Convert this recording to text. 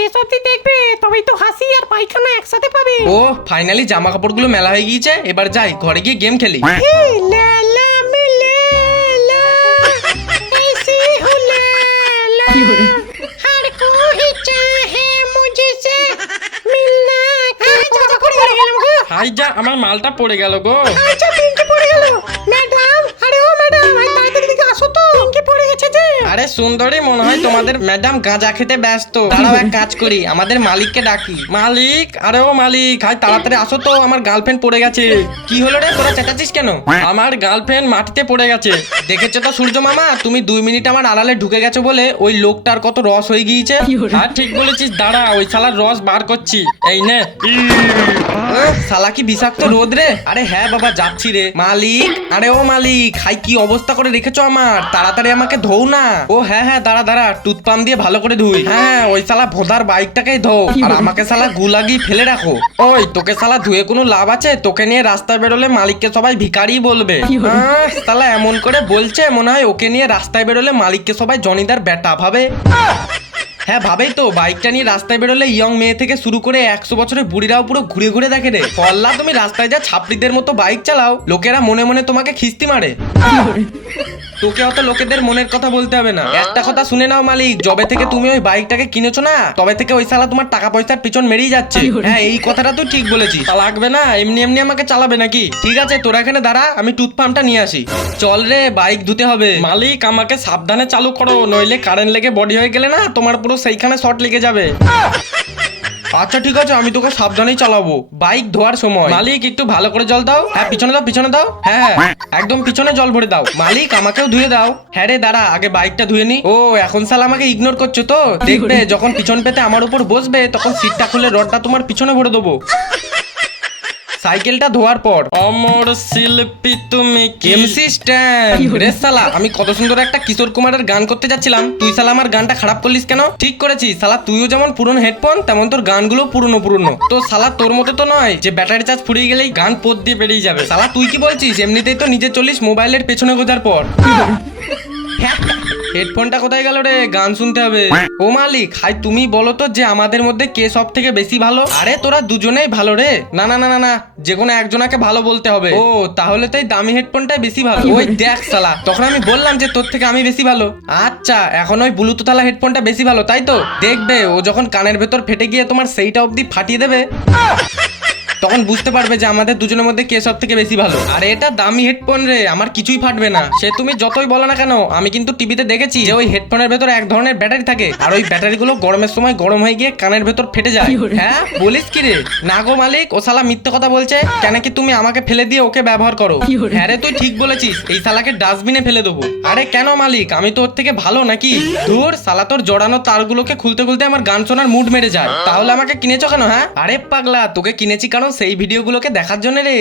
শেষ অবধি দেখবে, তবেই তো হাসি আর পায়খানা একসাথে পাবে। ও ফাইনালি জামা কাপড়গুলো মেলা হয়ে গিয়েছে, এবার যাই ঘরে গিয়ে গেম খেলি। হাই যা, আমার মালটা পড়ে গেল গো। আরে সুন্দরী, মনে হয় তোমাদের ম্যাডাম গাঁজা খেতে ব্যস্ত। দাঁড়াও এক কাজ করি, আমাদের মালিককে ডাকি। মালিক, আরে ও মালিক, হাই তাড়াতাড়ি আসো তো, আমার গার্লফ্রেন্ড পড়ে গেছে। কি হলো রে, তোরা চেঁচাচ্ছিস কেন? আমার গার্লফ্রেন্ড মাটিতে পড়ে গেছে। দেখেছো তো সূর্য মামা, তুমি 2 মিনিট আমার আড়ালে ঢুকে গেছো বলে ওই লোকটার কত রস হয়ে গিয়েছে। আর ঠিক বলেছিস, দাঁড়া ওই শালার রস বার করছি। এই নে। শালা কি বিষাক্ত রোদ রে। আরে হ্যাঁ বাবা যাচ্ছি রে। মালিক, আরে ও মালিক, হাই কি অবস্থা করে রেখেছো আমার, তাড়াতাড়ি আমাকে ধোও না। ও হ্যাঁ হ্যাঁ, দাঁড়া দাঁড়া, টুথপাম্প দিয়ে ভালো করে ধুই। হ্যাঁ ওই শালা ভোদার বাইকটাকেই ধো, আর আমাকে শালা গু লাগিয়ে ফেলে রাখো। ওই তোকে শালা ধুয়ে কোনো লাভ আছে? তোকে নিয়ে রাস্তায় বেরোলে মালিককে সবাই ভিখারি বলবে। শালা এমন করে বলছে মনে হয় ওকে নিয়ে রাস্তায় বেরোলে মালিককে সবাই জনিদার বেটা ভাবে। হ্যাঁ ভাবেই তো, বাইকটা নিয়ে রাস্তায় বেরোলে ইয়ং মেয়ে থেকে শুরু করে 100 বছরের বুড়িরাও পুরো ঘুরে ঘুরে দেখে রে। পল্লা তুমি রাস্তায় যা ছাপড়িদের মতো বাইক চালাও, লোকেরা মনে মনে তোমাকে খিস্তি মারে। তোকে অত লোকেদের মনের কথা বলতে হবে না, একটা কথা শুনে নাও মালিক, যবে থেকে তুমি ওই বাইকটাকে কিনেছো না, তবে থেকে ওই শালা তোমার টাকা পয়সার পিছন মেরেই যাচ্ছে। হ্যাঁ এই কথাটা তুই ঠিক বলেছিস। লাগবে না, এমনি এমনি আমাকে চালাবে নাকি? ঠিক আছে তোরা এখানে দাঁড়া, আমি টুথপাম্পটা নিয়ে আসি। চল রে, বাইক ধুতে হবে। মালিক আমাকে সাবধানে চালু করো, নইলে কারেন্ট লেগে বডি হয়ে গেলে না তোমার পুরো সেইখানে শর্ট লেগে যাবে। আচ্ছা ঠিক আছে, আমি তোকে সাবধানেই চালাবো। বাইক ধোয়ার সময় মালিক একটু ভালো করে জল দাও। হ্যাঁ পিছনে দাও, পিছনে দাও। হ্যাঁ হ্যাঁ একদম পিছনে জল ভরে দাও। মালিক আমাকেও ধুয়ে দাও। হ্যাঁ রে দাঁড়া, আগে বাইকটা ধুয়ে নি। ও এখন শালা আমাকে ইগনোর করছো তো? দেখবে যখন পিছন পেতে আমার উপর বসবে, তখন সিটটা খুলে রডটা তোমার পিছনে ভরে দেবো। সাইকেলটা ধোয়ার পর অমর শিল্পী তুমি কেমসি স্ট্যান্ড রে শালা, আমি কত সুন্দর একটা কিশোর কুমারের গান করতে যাচ্ছিলাম, তুই শালা আমার গানটা খারাপ করলিস কেন? ঠিক করেছিস শালা, তুইও যেমন পুরনো হেডফোন, তেমন তোর গানগুলো পুরনো পুরনো। তো শালা তোর মতো তো নয় যে ব্যাটারি চার্জ ফুরিয়ে গেলেই গান পোত দিয়ে বেরিয়ে যাবে। শালা তুই কি বলছিস? এমনিতেই তো নিজে চলিস মোবাইলের পেছনে গোজার পর। হেডফোনটা কোথায় গেল রে? গান শুনতে হবে। ও মালিক, হাই তুমি বলো তো যে আমাদের মধ্যে কে সব থেকে বেশি ভালো? আরে তোরা দুজনেই ভালো রে। না না না না না, যে কোনো একজনাকে ভালো বলতে হবে। ও তাহলে তো এই দামি হেডফোনটাই বেশি ভালো। ওই দেখ শালা, তখন আমি বললাম যে তোর থেকে আমি বেশি ভালো। আচ্ছা এখন ওই ব্লুটুথ ওয়ালা হেডফোনটা বেশি ভালো তাই তো? দেখবে ও যখন কানের ভেতর ফেটে গিয়ে তোমার সেইটা অবধি ফাটিয়ে দেবে, তখন বুঝতে পারবে যে আমাদের দুজনের মধ্যে কে সব থেকে বেশি ভালো। আরে এটা দামি হেডফোন রে, আমার কিছুই ফাটবে না। সে তুমি যতই বলো না কেন, আমি কিন্তু টিভিতে দেখেছি যে ওই হেডফোনের ভেতর এক ধরনের ব্যাটারি থাকে, আর ওই ব্যাটারিগুলো গরমের সময় গরম হয়ে গিয়ে কানের ভেতর ফেটে যায়। হ্যাঁ বলিস কি রে? না গো মালিক, ও শালা মিথ্যে কথা বলছে। কেন কি তুমি আমাকে ফেলে দিয়ে ওকে ব্যবহার করো? হ্যাঁ রে তুই ঠিক বলেছিস, এই শালাকে ডাস্টবিনে ফেলে দেবো। আরে কেন মালিক, আমি তো ওর থেকে ভালো নাকি? ধুর শালা, তোর জড়ানো তারগুলোকে খুলতে খুলতে আমার গান শোনার মুড মেরে যায়। তাহলে আমাকে কিনেছো কেন? হ্যাঁ আরে পাগলা, তোকে কিনেছি কারণ সেই ভিডিওগুলোকে দেখার জন্য রে।